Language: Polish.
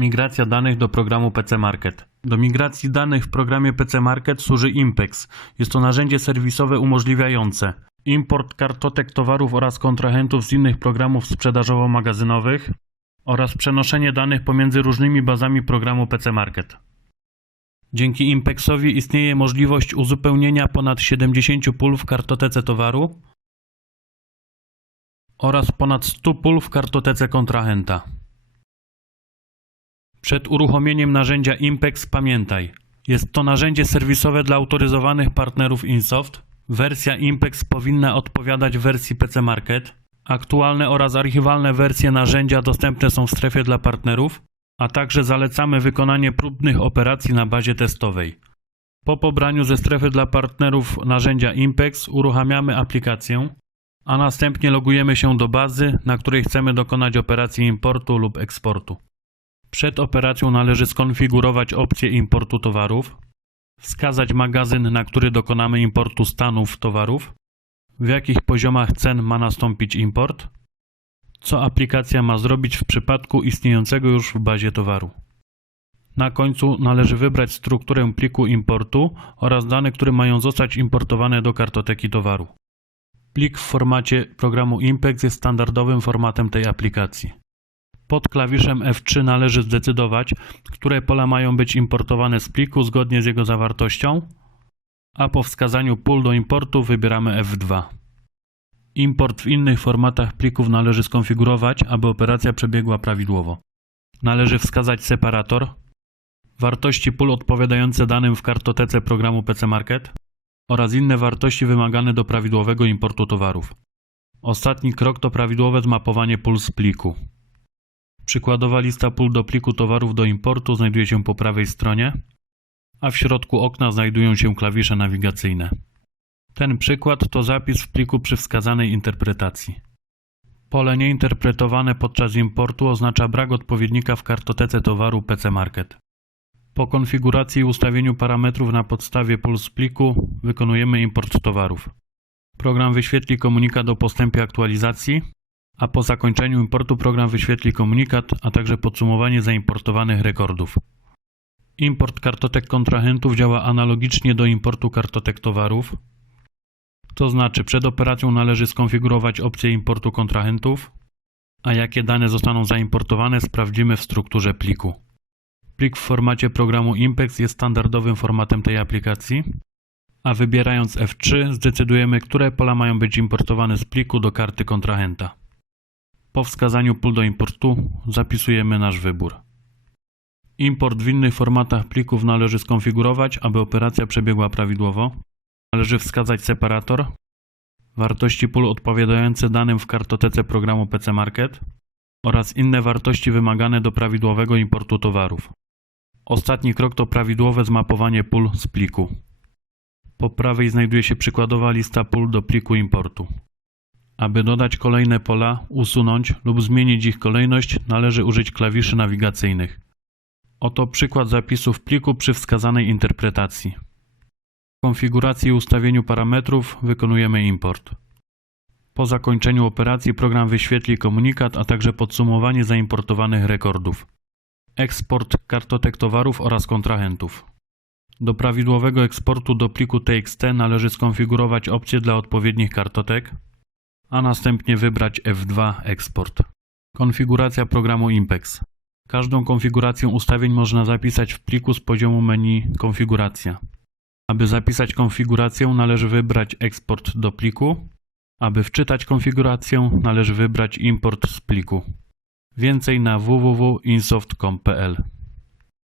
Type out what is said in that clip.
Migracja danych do programu PC Market. Do migracji danych w programie PC Market służy Impex. Jest to narzędzie serwisowe umożliwiające import kartotek towarów oraz kontrahentów z innych programów sprzedażowo-magazynowych oraz przenoszenie danych pomiędzy różnymi bazami programu PC Market. Dzięki Impexowi istnieje możliwość uzupełnienia ponad 70 pól w kartotece towaru oraz ponad 100 pól w kartotece kontrahenta. Przed uruchomieniem narzędzia Impex pamiętaj, jest to narzędzie serwisowe dla autoryzowanych partnerów Insoft. Wersja Impex powinna odpowiadać wersji PC Market. Aktualne oraz archiwalne wersje narzędzia dostępne są w strefie dla partnerów, a także zalecamy wykonanie próbnych operacji na bazie testowej. Po pobraniu ze strefy dla partnerów narzędzia Impex uruchamiamy aplikację, a następnie logujemy się do bazy, na której chcemy dokonać operacji importu lub eksportu. Przed operacją należy skonfigurować opcję importu towarów, wskazać magazyn, na który dokonamy importu stanów towarów, w jakich poziomach cen ma nastąpić import, co aplikacja ma zrobić w przypadku istniejącego już w bazie towaru. Na końcu należy wybrać strukturę pliku importu oraz dane, które mają zostać importowane do kartoteki towaru. Plik w formacie programu Impex jest standardowym formatem tej aplikacji. Pod klawiszem F3 należy zdecydować, które pola mają być importowane z pliku zgodnie z jego zawartością, a po wskazaniu pól do importu wybieramy F2. Import w innych formatach plików należy skonfigurować, aby operacja przebiegła prawidłowo. Należy wskazać separator, wartości pól odpowiadające danym w kartotece programu PC Market oraz inne wartości wymagane do prawidłowego importu towarów. Ostatni krok to prawidłowe zmapowanie pól z pliku. Przykładowa lista pól do pliku towarów do importu znajduje się po prawej stronie, a w środku okna znajdują się klawisze nawigacyjne. Ten przykład to zapis w pliku przy wskazanej interpretacji. Pole nieinterpretowane podczas importu oznacza brak odpowiednika w kartotece towaru PC Market. Po konfiguracji i ustawieniu parametrów na podstawie pól z pliku wykonujemy import towarów. Program wyświetli komunikat o postępie aktualizacji, a po zakończeniu importu program wyświetli komunikat, a także podsumowanie zaimportowanych rekordów. Import kartotek kontrahentów działa analogicznie do importu kartotek towarów. To znaczy, przed operacją należy skonfigurować opcję importu kontrahentów, a jakie dane zostaną zaimportowane sprawdzimy w strukturze pliku. Plik w formacie programu Impex jest standardowym formatem tej aplikacji, a wybierając F3 zdecydujemy, które pola mają być importowane z pliku do karty kontrahenta. Po wskazaniu pól do importu zapisujemy nasz wybór. Import w innych formatach plików należy skonfigurować, aby operacja przebiegła prawidłowo. Należy wskazać separator, wartości pól odpowiadające danym w kartotece programu PC Market oraz inne wartości wymagane do prawidłowego importu towarów. Ostatni krok to prawidłowe zmapowanie pól z pliku. Po prawej znajduje się przykładowa lista pól do pliku importu. Aby dodać kolejne pola, usunąć lub zmienić ich kolejność, należy użyć klawiszy nawigacyjnych. Oto przykład zapisu w pliku przy wskazanej interpretacji. W konfiguracji i ustawieniu parametrów wykonujemy import. Po zakończeniu operacji program wyświetli komunikat, a także podsumowanie zaimportowanych rekordów. Eksport kartotek towarów oraz kontrahentów. Do prawidłowego eksportu do pliku TXT należy skonfigurować opcje dla odpowiednich kartotek, a następnie wybrać F2 Export. Konfiguracja programu Impex. Każdą konfigurację ustawień można zapisać w pliku z poziomu menu Konfiguracja. Aby zapisać konfigurację należy wybrać Eksport do pliku. Aby wczytać konfigurację należy wybrać Import z pliku. Więcej na www.insoft.com.pl